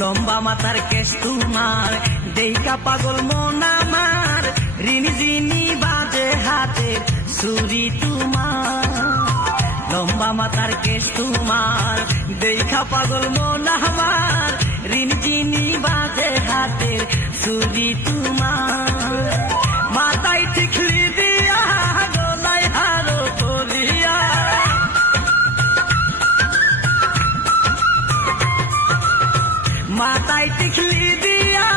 লম্বা মাথার কেশ তোমার, দেইকা পাগল মন আমার, রিনঝিনি বাজে হাতে ছুরি তোমার। লম্বা মাথার কেশ তোমার, দেইখা পাগল মন আমার, রিনঝিনি বাজে হাতে ছুরি তোমার। মাথায় টিকলি দিয়া গলায় হারো পরিয়া, মাথায় টিকলি দিয়া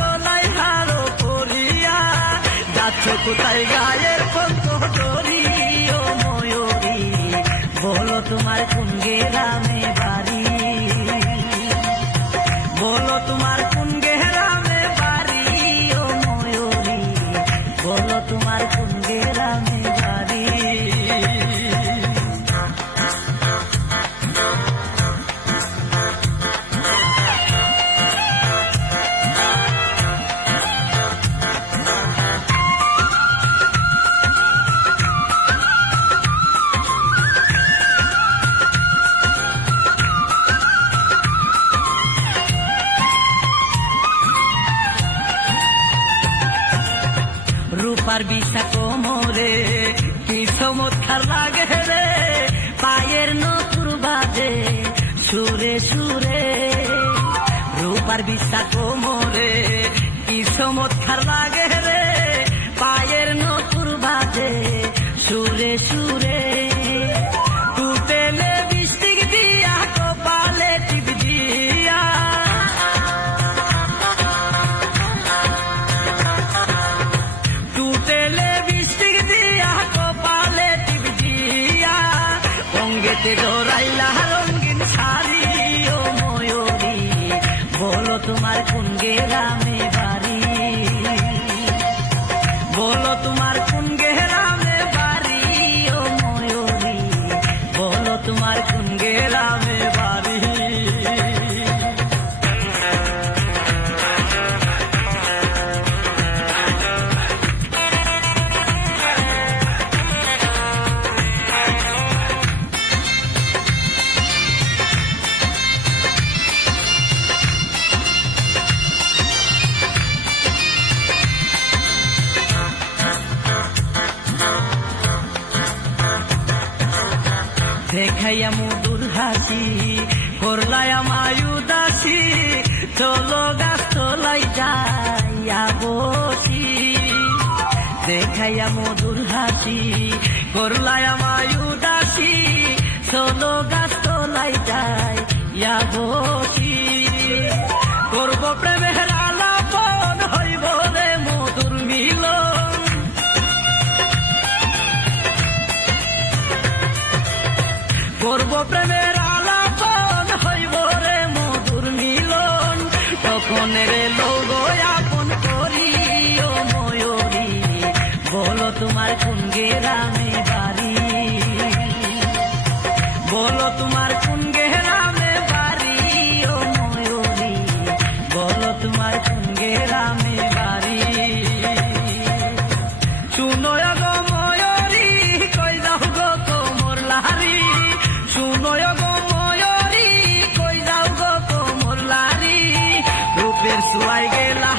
গলায় হারো পরিয়া, যাচ্ছ কোথায় গায়ের পন্ত ডরি ও ময়ূরী, বলো তোমার কোন গ্রামে বাড়ি, বলো তোমার কোন গ্রামে বাড়ি ও ময়ূরী, বলো তোমার কোন গ্রামে বাড়ি। রূপার বিষা কোমরে কি চমৎকার লাগে রে, পায়ের নপুর বাজে সুরে সুরে। রূপার বিষা কোমরে কি চমৎকার লাগে রে, পায়ের নপুর বাজে সুরে সুরে। টুটেলে বৃষ্টি দিয়া কপালে টিপ দিয়া, টুটেলে বৃষ্টি দিয়া কপালে টিপ দিয়া, অঙ্গেতে জড়াইলা রঙিন শাড়ি ও ময়ূরী, বলো তোমার কোন গ্রামে বাড়ি, বলো তোমার কোন গ্রামে বাড়ি ও ময়ূরী, বলো তোমার কোন গ্রামে বাড়ি। দেখাইয়া মধুর হাসি করলায় আমায় উদাসী, চলো গাছ তোলাই যাইয়া বসি। দেখাইয়া মধুর হাসি করলায় আমায় উদাসী, চলো গাছ তোলাই যাইয়া বসি। করব প্রেমের আলাপন, হইব রে মধুর মিলন, করব প্রেমের আলাপন, হইব রে মধুর মিলন। তখন রে লোগ আপন করি ও ময়ূরী, বলো তোমার কোন গ্রামে বাড়ি, বলো তোমার কোন গ্রামে বাড়ি ও ময়ূরী, বলো তোমার কোন গ্রামে বাড়ি। শুনো গো ময়ূরী, কই যাও গো কোমর লাহারি, শুনো গো ময়ূরী, কই যাও গো কোমর লাহারি, রূপের সুয়াই গেলা